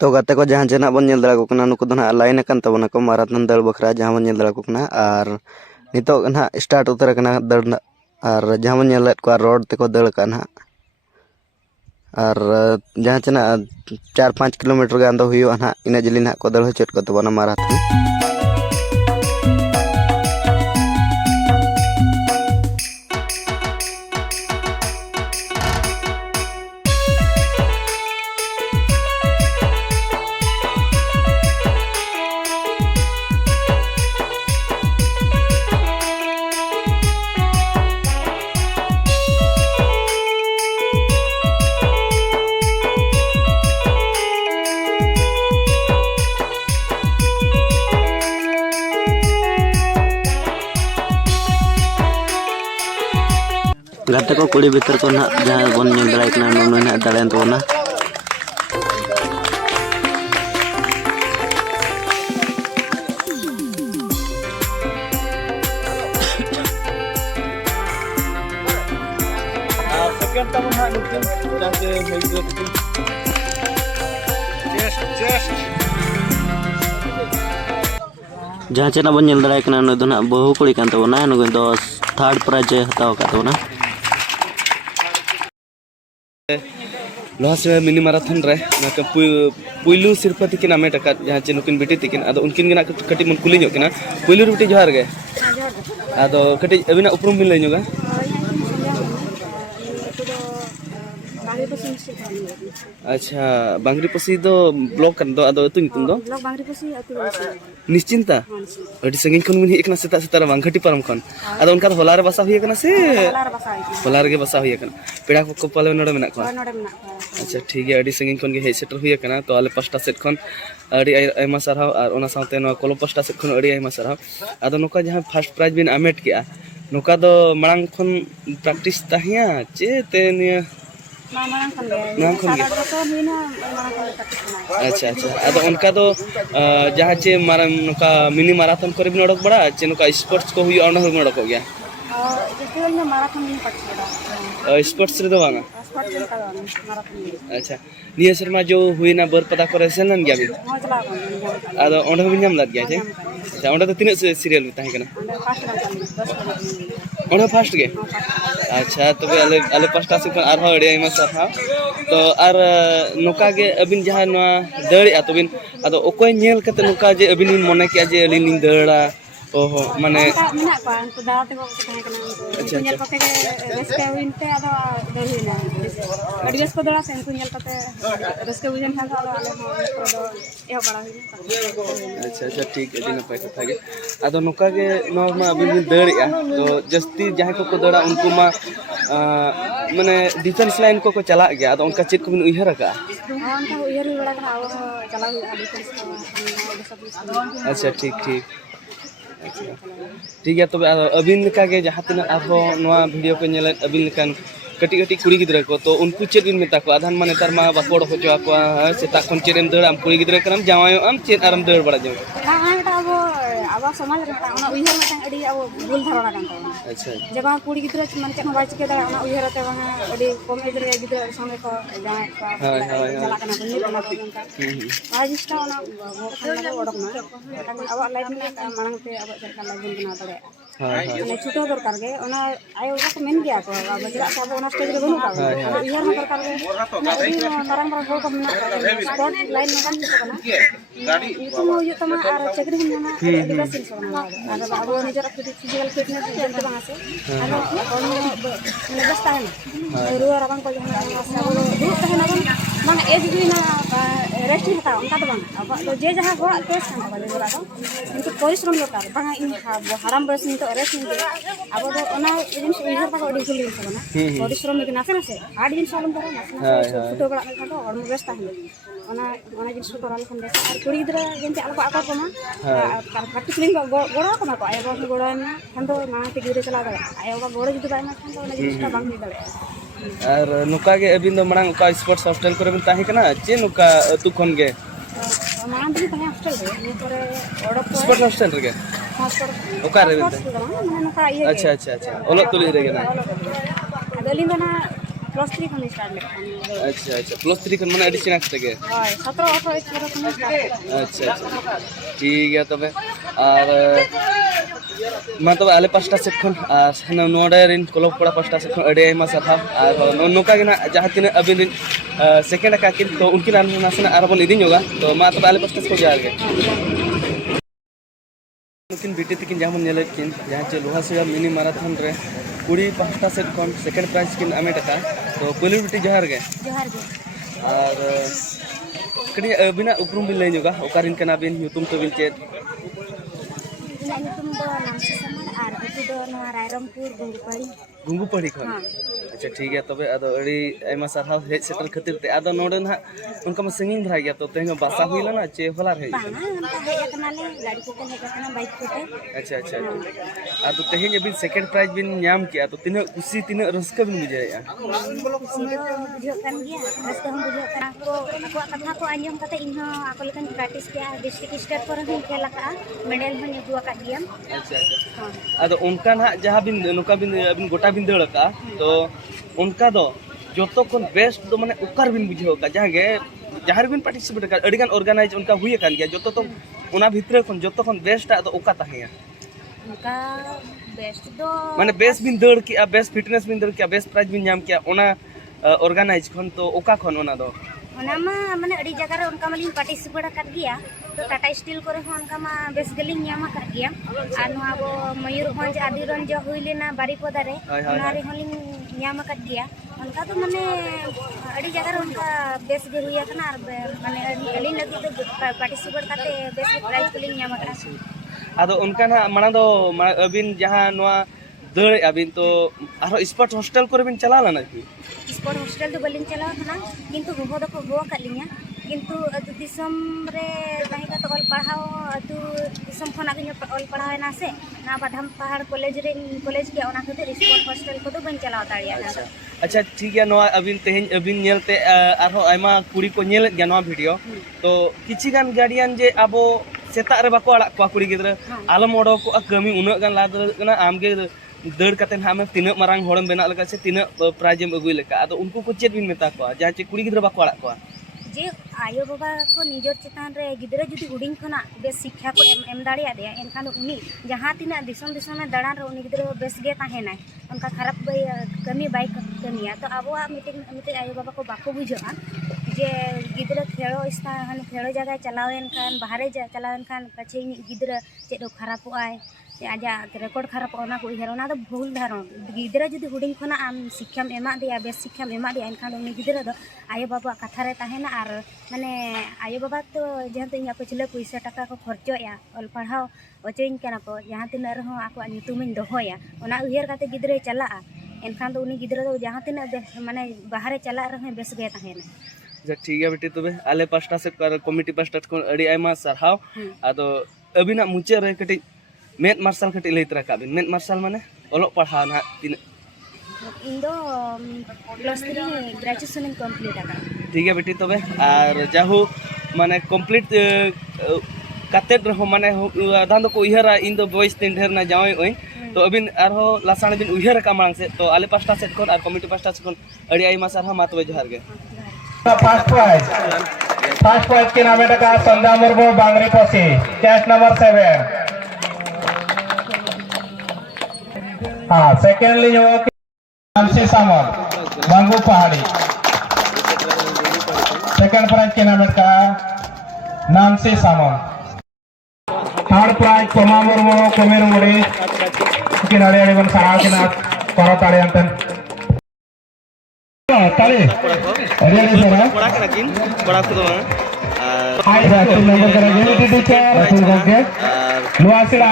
तो गाते को जहाँ जेना बन नेल दड़ा को कना नुकु दो ना लाइन अकन तबना को माराथन दड़ बखरा जहाँ बन नेल दड़ा को कना आर नितो ना स्टार्ट उतर कना दड़ और जहाँ बन नेल को रोड ते को दड़ का ना और जहाँ चना 4-5 किलोमीटर गान दो हुयो ना इन जली ना को दड़ चेट को तबना माराथन गाते को कुड़ी भीतर को ना जहाँ बन नेल दड़ा कना नुनु ना दड़ेन तबना जहाँ चेना बन नेल दड़ा कना नु दो ना बहु कुड़ी कान तबना नु दो थर्ड प्राइज हताव का तबना लोहास मिनी मैराथन रे पुलू सिरपा तकिन आमेट जहाँ चे नुकिन बेटी तकिन अद उनकिन गे कटी मन कुली किना पुलू बेटी जोहार गे अद कटी अबिना उपरुम बिन लैनोगा अच्छा बांगरी पसी दो ब्लॉक कर दो अद अतु नितुम दो ब्लॉक बांगरी पसी अतु निश्चिंता अडी संगिन खन मुनि एकना सेता सेता बांगखटी परम खन अद उनका होलार बसा हुई कना से होलार गे बसा हुई कना पेड़ा को पाले नडे मेना को अच्छा ठीक है अडी संगिन खन गे हे सेटर हुई कना तो आले पास्टा सेट खन अडी आयमा सरहाव और ओना साथे नो कोलो पास्टा सेट खन अडी आयमा सरहाव अद नोका जहां फर्स्ट प्राइज बिन आमेट किया नोका दो मांग खन प्रैक्टिस ताहिया चे ते निया मांग खन गे अच्छा अच्छा अद उनका दो जहां चे मारा नोका मिनी मैराथन करे बिन अडक बड़ा चे नोका स्पोर्ट्स को हुई ओना हुई अडक गया स्पोर्ट्स रे दो वांगा अच्छा निया शर्मा जो हुई ना बरपदा करे सेनन गया भी आदो ओंडे बिन नाम लाद गया छे अच्छा ओंडे तो तीन सीरियल ताहे कना ओंडे फर्स्ट गे अच्छा तो आले आले पास्टा से आर हो अडी आइमा साथा तो आर नोका गे अबिन जहां ना दड़ आ तबिन आदो ओकोय नेल कते नोका जे अबिन मने किया जे अलिन निन दड़ा ओहो माने मेना को उनको दाते को ताहे कना अच्छा नेल कते रेस्के विनते आदो दड़ हुइना अडी बेस को दड़ा से उनको नेल कते रेस्के बुझन था आदो आले को दो ए बड़ा हुइना अच्छा अच्छा ठीक अडी नपाय कथा गे आदो नोका गे नो मा अबिन दड़िया तो जस्ती जहां को दड़ा उनको मा माने डिफेंस लाइन को चला गया आदो उनका चेक को बिन उइहर का उनका उइहर बड़ा का आओ चला डिफेंस अच्छा ठीक ठीक ठीक है तो अबिन का के जहाँ तीन वीडियो को नेल अबिन लेकान कटी कटी कुड़ी गिद्रा को तो उनको चेक बिन मेता को आधान मा नेतार मा बाको डो होचो को सेता खन चेक एम दड़ आम कुड़ी गिद्रा कनम जावायो आम चेक आरम दड़ बड़ा जो अब समाज रे उना उइहर मता अडी अब भूल धारणा कान ता अच्छा जब कुड़ी गिद्रा मन चेक बाय चिके दा उना उइहर ते वहां अडी कम एज रे गिद्रा संगे को जाय का चला कना को निकना को आज इसका उना भोकन ओडक ना अब लाइफ में मांग पे अब सरकार लागिन बना तड़े माने छुटो दरकार गे उना आयो को मेन गया को अब जरा सब उना स्टेज रे बनु का उइहर में दरकार गे अडी मारंग मारंग को मना स्पॉट लाइन में कान चिको ना गाड़ी इतो यो तमा आर चक्री में ना एडुकेशन सोना आर बाबू निजर फिजिकल फिटनेस जंत बहा से आरो कोन नजस्ता है रुआ रबान को जहां सब दूर तहे ना मान एज भी ना रेस्ट हता उनका तो बंग अब तो जे जहां गोड़ा टेस्ट kan बाले गोड़ा तो इनको परिश्रम दरकार बंगा इन हाराम बस नितो रेस्ट नि अब तो ओना जिन उइहर का ओडी गुली सोना परिश्रम के नासे नासे हार्ड जिन सालम करा नासे फुटो गड़ा में तो और बेस्ट है ओना ओना जिन सु करल खन बेस और कुड़ी गिदरा जेंते अलको आकर कोमा प्रैक्टिस लिंग गोड़ा को ना को आयो को गोड़ा में खन तो मांग के गिरे चला गया आयो का गोड़ा जुद बाय में खन तो ओना जिन बांग नि दले और नुका के अबिन दो मणांग का स्पोर्ट्स हॉस्टल करे बिन ताहे कना चे नुका तु खन गे मणांग भी ताहे हॉस्टल रे ने करे ओडक स्पोर्ट्स हॉस्टल रे गे हॉस्टल ओका रे बिन माने नुका ये अच्छा अच्छा अच्छा ओलो तुली रे गे ना अदलिन ना +3 ᱠᱷᱚᱱ ᱥᱴᱟᱨᱴ ᱞᱮᱠᱷᱟᱱ ᱟᱪᱪᱷᱟ ᱟᱪᱪᱷᱟ +3 ᱠᱷᱚᱱ ᱢᱟᱱᱮ ᱟᱹᱰᱤ ᱥᱮᱬᱟ ᱛᱮᱜᱮ ᱦᱳᱭ 17 18 ᱠᱷᱚᱱ ᱥᱴᱟᱨᱴ ᱟᱪᱪᱷᱟ ᱟᱪᱪᱷᱟ ᱴᱷᱤक ᱜᱮᱭᱟ ᱛᱚᱵᱮ ᱟᱨ ᱢᱟ ᱛᱚᱵᱮ ᱟᱞᱮ ᱯᱟᱥᱴᱟ ᱥᱮᱫ ᱠᱷᱚᱱ ᱟᱨ ᱱᱚᱰᱮ ᱨᱤᱱ ᱠᱞᱟᱵᱽ ᱠᱚᱲᱟ ᱯᱟᱥᱴᱟ ᱥᱮᱫ ᱠᱷᱚᱱ ᱟᱹᱰᱤ ᱟᱭᱢᱟ ᱥᱟᱨᱦᱟᱣ ᱟᱨ ᱱᱚᱝᱠᱟ ᱜᱮ ᱱᱟᱜ ᱡᱟᱦᱟᱸ ᱛᱤᱱᱟᱹᱜ ᱟᱹᱵᱤᱱ ᱨᱤᱱ ᱥᱮᱠᱮন্ড ᱟᱠᱟᱫ ᱠᱤᱱ ᱛᱚ ᱩᱱᱠᱤᱱ ᱱᱟᱥᱮᱱᱟᱜ ᱟᱨᱦᱚᱸ ᱵᱚᱱ ᱤᱫᱤ ᱧᱚᱜᱟ ᱛᱚ ᱢᱟ ᱛᱚᱵᱮ ᱟᱞᱮ ᱯᱟᱥᱴᱟ ᱥᱮᱫ ᱡᱚᱦᱟᱨ ᱜᱮ ᱱᱩᱠᱤᱱ ᱵᱤᱴᱤ ᱛᱤᱠᱤᱱ ᱡᱟᱦᱟᱸ ᱵᱚᱱ ᱧᱮᱞᱮᱫ ᱠᱤᱱ ᱡᱟᱦᱟᱸ ᱪᱮ ᱞᱳᱦᱟᱥᱤᱲᱟ ᱢᱤᱱᱤ ᱢᱟᱨᱟᱛᱷᱚᱱ ᱨᱮ ᱠᱩᱲᱤ ᱯᱟᱥᱴᱟ ᱥᱮᱫ ᱠᱷᱚᱱ ᱥᱮᱠᱮন্ড ᱯᱨᱟइज ᱠᱤᱱ ᱟᱢᱮᱴ ᱟᱠᱟᱫ ᱛᱚ ᱯᱳᱭᱞᱳ ᱵᱤᱴᱤ ᱡᱚᱦᱟᱨ ᱜᱮ ᱡᱚᱦᱟᱨ ᱜᱮ ᱟᱨ ᱠᱟᱹᱴᱤᱡ ᱟᱹᱵᱤᱱᱟᱜ ᱩᱯᱨᱩᱢ ᱵᱤᱱ ᱞᱟᱹᱭ ᱧᱚᱜᱟ ᱚᱠᱟᱨᱤᱱ ᱠᱟᱱᱟᱵᱤᱱ ᱧᱩᱛᱩᱢ ᱛᱟᱹᱵᱤᱱ ᱪᱮᱫ ᱤᱧᱟᱹᱜ ᱧᱩᱛᱩᱢ ᱫᱚ ᱱᱟᱢᱥᱤ ᱥᱟᱢᱟᱱ ᱟᱨ ᱟᱹᱛᱩ ᱫᱚ ᱱᱚᱣᱟ ᱨᱟᱭᱨᱚᱝᱯᱩᱨ ᱜᱩᱝᱜᱩᱯᱟᱹᱲᱤ ᱜᱩᱝᱜᱩᱯᱟᱹᱲᱤ ᱠᱷᱚᱱ ᱟᱪᱪᱷᱟ ᱴᱷᱤक ᱜᱮᱭᱟ ᱛᱚᱵᱮ ᱟᱫᱚ ᱟᱹᱰᱤ ᱟᱭᱢᱟ ᱥᱟᱨᱦᱟᱣ ᱦᱮᱡ ᱥᱮᱴᱮᱨ ᱠᱷᱟᱹᱛᱤᱨ ᱛᱮ ᱟᱫᱚ ᱱᱚᱰᱮ ᱱᱟᱦᱟᱜ ᱚᱱᱠᱟ ᱢᱟ ᱥᱟᱺᱜᱤᱧ ᱫᱷᱟᱨᱟ ᱜᱮᱭᱟ ᱛᱚ ᱛᱮᱦᱮᱧ ᱵᱟᱥᱟ ᱦᱩᱭ ᱞᱮᱱᱟ ᱪᱮ ᱦᱚᱞᱟ ᱦᱮᱡ ᱵᱟᱝᱟ ᱚᱱᱠᱟ ᱦᱮᱡ ᱟᱠᱟᱱᱟᱞᱮ ᱜᱟᱹᱰᱤ ᱠᱚᱛᱮ ᱦᱮᱡ ᱟᱠᱟᱱᱟ ᱵᱟᱭᱤᱠ ᱠᱚᱛᱮ ᱟᱪᱪᱷᱟ ᱟᱪᱪᱷᱟ ᱟᱫᱚ ᱛᱮᱦᱮᱧ ᱟᱹᱵᱤᱱ ᱥᱮᱠᱮন্ড ᱯᱨᱟइज ᱵᱤᱱ ᱧᱟᱢ ᱠᱮᱜᱼᱟ ᱛᱚ ᱛᱤᱱᱟᱹᱜ ᱠᱩᱥᱤ ᱛᱤᱱᱟᱹᱜ ᱨᱟᱹᱥᱠᱟᱹ ᱵᱤᱱ ᱵᱩᱡᱷᱟᱹᱣᱮᱫᱼᱟ ᱠᱩᱥᱤ ᱫᱚ ᱵᱩᱡᱷᱟᱹᱜ ᱠᱟᱱ ᱜᱮᱭᱟ ᱨᱟᱹᱥᱠᱟᱹ ᱦᱚᱸ ᱵᱩᱡᱷᱟᱹᱜ ᱠᱟᱱᱟ ᱠᱚ ᱟᱠᱚᱣᱟᱜ ᱠᱟᱛᱷᱟ ᱠᱚ ᱟᱸᱡᱚᱢ ᱠᱟᱛᱮ ᱤᱧᱦᱚᱸ ᱟᱠᱚ ᱞᱮᱠᱟᱧ ᱯᱨᱮᱠᱴᱤᱥ ᱠᱮᱜᱼᱟ ᱰᱤᱥᱴᱨᱤᱠᱴ ᱥᱴᱮᱴ ᱠᱚᱨᱮ ᱦᱚᱸᱧ ᱠᱷᱮᱞ ᱟᱠᱟᱜᱼᱟ ᱢᱮᱰᱮᱞ ᱦᱚᱸᱧ ᱟᱹᱜᱩ ᱟᱠᱟᱫ ᱜᱮᱭᱟ ᱟᱪᱪᱷᱟ ᱟᱪᱪᱷᱟ ᱟᱫᱚ ᱚᱱᱠᱟ ᱱᱟᱦᱟᱜ ᱡᱟᱦᱟᱸ ᱵᱤᱱ ᱱᱚᱝᱠᱟ ᱵᱤᱱ ᱟᱹᱵᱤᱱ ᱜᱚᱴᱟ ᱵᱤᱱ ᱫᱟᱹᱲ ᱟᱠᱟᱜᱼᱟ ᱛᱚ ᱚᱱᱠᱟ ᱫᱚ ᱡᱚᱛᱚ ᱠᱷᱚᱱ ᱵᱮᱥᱴ ᱫᱚ ᱢᱟᱱᱮ ᱚᱠᱟ ᱨᱮᱵᱤᱱ ᱵᱩᱡᱷᱟᱹᱣ ᱟᱠᱟᱫ ᱡᱟᱦᱟᱸ ᱜᱮ ᱡᱟᱦᱟᱸ ᱨᱮᱵᱤᱱ ᱯᱟর্টিসিপেᱴ ᱟᱠᱟᱫ ᱟᱹᱰᱤ ᱜᱟᱱ ᱚᱨᱜᱟᱱᱟᱭᱤᱡ ᱚᱱᱠᱟ ᱦᱩᱭ ᱟᱠᱟᱱ ᱜᱮᱭᱟ ᱡᱚᱛᱚ ᱛᱚ ᱚᱱᱟ ᱵᱷᱤᱛᱨᱤ ᱠᱷᱚᱱ ᱡᱚᱛᱚ ᱠᱷᱚᱱ ᱵᱮᱥᱴᱟᱜ ᱫᱚ ᱚᱠᱟ ᱛᱟᱦᱮᱸᱭᱟ ᱚᱱᱠᱟ ᱵᱮᱥᱴ ᱫᱚ ᱢᱟᱱᱮ ᱵᱮᱥ ᱵᱤᱱ ᱫᱟᱹᱲ ᱠᱮᱜᱼᱟ ᱵᱮᱥ ᱯᱷᱤᱴᱱᱮᱥ ᱵᱤᱱ ᱫᱟᱹᱲ ᱠᱮᱜᱼᱟ ᱵᱮᱥ ᱯᱨᱟइज ᱵᱤᱱ ᱧᱟᱢ ᱠᱮᱜᱼᱟ ᱚᱱᱟ ᱚᱨᱜᱟᱱᱟᱭᱤᱡ ᱠᱷᱚᱱ ᱛᱚ ᱚᱠᱟ ᱠᱷᱚᱱ ᱚᱱᱟ ᱫᱚ ᱚᱱᱟ ᱢᱟ ᱢᱟᱱᱮ ᱟᱹᱰᱤ ᱡᱟᱭᱜᱟ ᱨᱮ ᱚᱱᱠᱟ ᱢᱟᱞᱤᱧ ᱯᱟর্টিসিপেᱴ ᱟᱠᱟᱫ ᱜᱮᱭᱟ ᱛᱚ ᱴᱟᱴᱟ ᱥᱴᱤᱞ ᱠᱚᱨᱮ ᱦᱚᱸ ᱚᱱᱠᱟ ᱢᱟ ᱵᱮᱥ ᱜᱮᱞᱤᱧ ᱧᱟᱢ ᱟᱠᱟᱫ ᱜᱮᱭᱟ ᱟᱨ ᱱᱚᱣᱟ ᱟᱵᱚ ᱢᱚᱭᱩᱨᱵᱷᱚᱸᱡᱽ ᱟᱫᱤᱨᱚᱧᱡᱽ ᱦᱩᱭ ᱞᱮᱱᱟ ᱵᱟᱨᱤᱯᱚᱫᱟ ᱨᱮ ᱚᱱᱟ ᱨᱮᱦᱚᱸ ᱞᱤᱧ ᱧᱟᱢ ᱟᱠᱟᱫ ᱜᱮᱭᱟ ᱚᱱᱠᱟ ᱫᱚ ᱢᱟᱱᱮ ᱟᱹᱰᱤ ᱡᱟᱭᱜᱟ ᱨᱮ ᱚᱱᱠᱟ ᱵᱮᱥ ᱜᱮ ᱦᱩᱭ ᱟᱠᱟᱱᱟ ᱟᱨ ᱢᱟᱱᱮ ᱟᱹᱞᱤᱧ ᱞᱟᱹᱜᱤᱫ ᱫᱚ ᱯᱟর্টিসিপেᱴ ᱠᱟᱛᱮ ᱵᱮᱥ ᱯᱨᱟইᱡᱽ ᱠᱚᱞᱤᱧ ᱧᱟᱢ ᱟᱠᱟᱫᱟ ᱟᱫᱚ ᱚᱱᱠᱟᱱᱟᱜ ᱢᱟᱲᱟᱝ ᱫᱚ ᱟᱹᱵᱤᱱ ᱡᱟᱦᱟᱸ ᱱᱚᱣᱟ ᱫᱟᱹᱲᱮᱜᱼᱟ ᱵᱤᱱ ᱛᱚ ᱟᱨᱦᱚᱸ ᱥᱯᱳᱨᱴ ᱦᱳᱥᱴᱮᱞ ᱠᱚᱨᱮ ᱵᱤᱱ ᱪᱟᱞᱟᱣ ᱞᱮᱱᱟ ᱠᱤ ᱥᱯᱳᱨᱴ ᱦᱳᱥᱴᱮᱞ ᱫᱚ ᱵᱟᱹᱞᱤᱧ ᱪᱟᱞᱟᱣ ᱟᱠᱟᱱᱟ ᱠᱤᱱᱛᱩ ᱦᱚᱦᱚ ᱫᱚᱠᱚ ᱦᱚᱦᱚ ᱟᱠᱟᱫ ᱞᱤᱧᱟ ᱠᱤᱱᱛᱩ ᱟᱹᱛᱩ ᱫᱤᱥᱚᱢ ᱨᱮ ᱛᱟᱦᱮᱸ ᱠᱟᱛᱮ ᱚᱞ ᱯᱟᱲᱦᱟᱣ ᱟᱹᱛᱩ ᱫᱤᱥᱚᱢ ᱠᱷᱚᱱᱟᱜ ᱜᱮ ᱚᱞ ᱯᱟᱲᱦᱟᱣᱮᱱᱟ ᱥᱮ ᱱᱚᱣᱟ ᱵᱟᱫᱷᱟᱢ ᱯᱟᱦᱟᱲ ᱠᱚᱞᱮᱡᱽ ᱨᱮ ᱠᱚᱞᱮᱡᱽ ᱜᱮᱭᱟ ᱚᱱᱟ ᱠᱷᱟᱹᱛᱤᱨ ᱥᱯᱳᱨᱴ ᱦᱳᱥᱴᱮᱞ ᱠᱚᱫᱚ ᱵᱟᱹᱧ ᱪᱟᱞᱟᱣ ᱫᱟᱲᱮᱭᱟᱜᱼᱟ ᱟᱪᱪᱷᱟ ᱴᱷᱤक ᱜᱮᱭᱟ ᱱᱚᱣᱟ ᱟᱹᱵᱤᱱ ᱛᱮᱦᱮᱧ ᱟᱹᱵᱤᱱ ᱧᱮᱞᱛᱮ ᱟᱨᱦᱚᱸ ᱟᱭᱢᱟ ᱠᱩᱲᱤ ᱠᱚ ᱧᱮᱞᱮᱫ ᱜᱮᱭᱟ ᱱᱚᱣᱟ ᱵᱷᱤᱰᱤᱭᱳ ᱛᱚ ᱠᱤᱪᱷᱤ ᱜᱟᱱ ᱜᱟᱨᱰᱤᱭᱟᱱ ᱡᱮ ᱟᱵᱚ ᱥᱮᱛᱟᱜ ᱨᱮ ᱵᱟᱠᱚ ᱟᱲᱟᱜ ᱠᱚᱣᱟ ᱠᱩᱲᱤ ᱜᱤᱫᱽᱨᱟᱹ ᱟᱞᱚᱢ ᱚᱰᱚᱠᱚᱜᱼᱟ ᱠᱟᱹᱢᱤ ᱩᱱᱟᱹᱜ ᱜᱟᱱ ᱞᱟᱫ ᱠᱟᱱᱟ ᱟᱢᱜᱮ ᱫᱟᱹᱲ ᱠᱟᱛᱮ ᱱᱟᱦᱟᱜ ᱟᱢ ᱛᱤᱱᱟᱹᱜ ᱢᱟᱨᱟᱝ ᱦᱚᱲᱮᱢ ᱵᱮᱱᱟᱜ ᱞᱮᱠᱟ ᱥᱮ ᱛᱤᱱᱟᱹᱜ ᱯᱨᱟइᱡᱽ ᱮᱢ ᱟᱹᱜᱩᱭ ᱞᱮᱠᱟ ᱟᱫᱚ ᱩᱱᱠᱩ ko ᱪᱮᱫ ᱵᱤᱱ ᱢᱮᱛᱟ ᱠᱚᱣᱟ ᱡᱟᱦᱟᱸ ᱪᱮ ᱠᱩᱲᱤ ᱜᱤᱫᱽᱨᱟᱹ ᱵᱟᱠᱚ ᱟᱲᱟᱜ ᱠᱚᱣᱟ ᱡᱮ ᱟᱭᱳ ᱵᱟᱵᱟ ᱠᱚ ᱱᱤᱡᱮᱨ ᱪᱮᱛᱟᱱ ᱨᱮ ᱜᱤᱫᱽᱨᱟᱹ ᱡᱩᱫᱤ ᱦᱩᱰᱤᱧ ᱠᱷᱚᱱᱟᱜ ᱵᱮᱥ ᱥᱤᱠᱠᱷᱟ ᱠᱚ ᱮᱢ ᱫᱟᱲᱮᱭᱟᱫᱮᱭᱟ ᱮᱱᱠᱷᱟᱱ ᱫᱚ ᱩᱱᱤ ᱡᱟᱦᱟᱸ ᱛᱤᱱᱟᱹᱜ ᱫᱤᱥᱚᱢ ᱫᱤᱥᱚᱢᱮ ᱫᱟᱬᱟᱱ ᱨᱮ ᱩᱱᱤ ᱜᱤᱫᱽᱨᱟᱹ ᱵᱮᱥ ᱜᱮ ᱛᱟᱦᱮᱱᱟᱭ ᱚᱱᱠᱟ ᱠᱷᱟᱨᱟᱯ ᱠᱟᱹᱢᱤ ᱵᱟᱭ ᱠᱟᱹᱢᱤᱭᱟ ᱛᱚ ᱟᱵᱚᱣᱟᱜ ᱢᱤᱫᱴᱮᱡ ᱟᱭᱳ ᱵᱟᱵᱟ ᱠᱚ ᱵᱟᱠᱚ ᱵᱩᱡᱷᱟᱹᱜᱼᱟ ᱡᱮ ᱜᱤᱫᱽᱨᱟᱹ ᱠᱷᱮᱞᱳ ᱡᱟᱭগায় ᱪᱟᱞᱟᱣᱮᱱ ᱠᱷᱟᱱ ᱵᱟᱦᱨᱮ ᱪᱟᱞᱟᱣᱮᱱ ᱠᱷᱟᱱ ᱯᱟᱪᱷᱮ ᱤᱧᱤᱡ ᱜᱤᱫᱽᱨᱟᱹ ᱪᱮᱫ ᱠᱷᱟᱨᱟᱯᱚᱜᱼᱟᱭ ᱥᱮ ᱟᱡᱟᱜ ᱨᱮᱠᱚᱨᱰ ᱠᱷᱟᱨᱟᱯᱚᱜᱼᱟ ᱚᱱᱟ ᱠᱚ ᱩᱭᱦᱟᱹᱨ ᱚᱱᱟ ᱫᱚ ᱵᱷᱩᱞ ᱫᱷᱟᱨᱚᱱ ᱜᱤᱫᱽᱨᱟᱹ ᱡᱩᱫᱤ ᱦᱩᱰᱤᱧ ᱠᱷᱚᱱᱟᱜ ᱟᱢ ᱥᱤᱠᱠᱷᱟᱢ ᱮᱢᱟᱫᱮᱭᱟ ᱵᱮᱥ ᱥᱤᱠᱠᱷᱟᱢ ᱮᱢᱟᱫᱮᱭᱟ ᱮᱱᱠᱷᱟन ᱫᱚ ᱩᱱᱤ ᱜᱤᱫᱽᱨᱟᱹ ᱫᱚ ᱟᱭᱳ ᱵᱟᱵᱟᱣᱟᱜ ᱠᱟᱛᱷᱟ ᱨᱮ ᱛᱟᱦᱮᱱᱟ ᱟᱨ ᱢᱟᱱᱮ ᱟᱭᱳ ᱵᱟᱵᱟ ᱛᱚ ᱡᱮᱦᱮᱛᱩ ᱤᱧᱟᱹᱜ ᱯᱟᱹᱪᱷᱞᱟᱹ ᱯᱩᱭᱥᱟᱹ ᱴᱟᱠᱟ ᱠᱚ ᱠᱷᱚᱨᱪᱚᱭᱮᱜᱼᱟ ᱚᱞ ᱯᱟᱲᱦᱟᱣ ᱦᱚᱪᱚᱧ ᱠᱟᱱᱟ ᱠᱚ ᱡᱟᱦᱟᱸ ᱛᱤᱱᱟᱹᱜ ᱨᱮᱦᱚᱸ ᱟᱠᱚᱣᱟᱜ ᱧᱩᱛᱩᱢᱤᱧ ᱫᱚᱦᱚᱭᱟ ᱚᱱᱟ ᱩᱭᱦᱟᱹᱨ ᱠᱟᱛᱮ ᱜᱤᱫᱽᱨᱟᱹᱭ ᱪᱟᱞᱟᱜᱼᱟ ᱮᱱᱠᱷᱟᱱ ᱫᱚ ᱩᱱᱤ ᱜᱤᱫᱽᱨᱟᱹ ᱫᱚ ᱡᱟᱦᱟᱸ ᱛᱤᱱᱟᱹᱜ ᱢᱟᱱᱮ ᱵᱟᱦᱨᱮ ᱪᱟᱞᱟᱜ ᱨᱮᱦᱚᱸ ᱵᱮᱥ ᱜᱮ ᱛᱟᱦᱮᱱᱟ ᱟᱪᱪᱷᱟ ᱴᱷᱤक ᱜᱮᱭᱟ ᱵᱤᱴᱤ ᱛᱚᱵᱮ ᱟᱞᱮ ᱯᱟᱥᱴᱟ ᱥᱮᱫ ᱠᱚᱢᱤᱴᱤ ᱯᱟᱥᱴᱟ ᱠᱷᱚᱱ ᱟᱹᱰᱤ ᱟᱭᱢᱟ ᱥᱟᱨᱦᱟᱣ ᱟᱫᱚ ᱟᱹᱵᱤᱱᱟᱜ ᱢᱩᱪᱟᱹᱫ ᱨᱮ ᱠᱟᱹᱴᱤᱡ ᱢᱮᱫ ᱢᱟᱨᱥᱟᱞ ᱠᱟᱹᱴᱤᱡ ᱞᱟᱹᱭ ᱛᱚᱨᱟ ᱠᱟᱜ ᱵᱤᱱ ᱢᱮᱫ ᱢᱟᱨᱥᱟᱞ ᱢᱟᱱᱮ ᱚᱞᱚᱜ ᱯᱟᱲᱦᱟᱣ ᱱᱟᱦᱟᱜ ᱛᱤᱱᱟᱹᱜ ᱤᱧ ᱫᱚ +3 ᱜᱨᱮᱡᱩᱭᱮᱥᱚᱱ ᱤᱧ ᱠᱚᱢᱯᱞᱤᱴ ᱟᱠᱟᱫᱟ ᱴᱷᱤक ᱜᱮᱭᱟ ᱵᱤᱴᱤ ᱛᱚᱵᱮ ᱟᱨ ᱡᱟᱦᱳ ᱢᱟᱱᱮ ᱠᱚᱢᱯᱞᱤᱴ ᱠᱟᱛᱮᱫ ᱨᱮᱦᱚᱸ ᱢᱟᱱᱮ ᱟᱫᱷᱟᱱ ᱫᱚᱠᱚ ᱩᱭᱦᱟᱹᱨᱟ ᱤᱧ ᱫᱚ ᱵᱚᱭᱮᱥ ᱛᱤᱧ ᱰᱷᱮᱨ ᱱᱟ ᱡᱟᱶᱟᱭᱚᱜᱼᱟᱹᱧ ᱛᱚ ᱟᱹᱵᱤᱱ ᱟᱨᱦᱚᱸ ᱞᱟᱥᱟᱬ ᱵᱤᱱ ᱩᱭᱦᱟᱹᱨ ᱟᱠᱟᱫ ᱢᱟᱲᱟᱝ ᱥᱮᱫ ᱛᱚ ᱟᱞᱮ ᱯᱟᱥᱴᱟ ᱥᱮᱫ ᱠᱷᱚᱱ ᱟᱨ ᱠᱚᱢᱤᱴᱤ ᱯᱟᱥᱴᱟ ᱥᱮᱫ ᱠᱷᱚᱱ ᱟᱹᱰᱤ ᱟᱭᱢᱟ ᱥᱟᱨᱦᱟᱣ ᱢᱟ ᱛᱚᱵᱮ ᱡᱚᱦᱟᱨ ᱜᱮ फर्स्ट प्राइज के नाम का संध्या मुर्मू बांगरी पोसी कैश नंबर 7 हाँ सेकेंडली जो नामसी सामल बांगू पहाड़ी सेकंड प्राइज के नाम का नामसी सामल थर्ड प्राइज कोमा मुर्मू कोमेर मुड़ी की नड़े अड़ी बन सराव के नाथ करो ताड़ी अंतन ताड़ी अरे सर कोड़ा के नाकिन कोड़ा को दो हाई स्कूल नंबर करेंगे टीचर अतुल गंगे लोहासिड़ा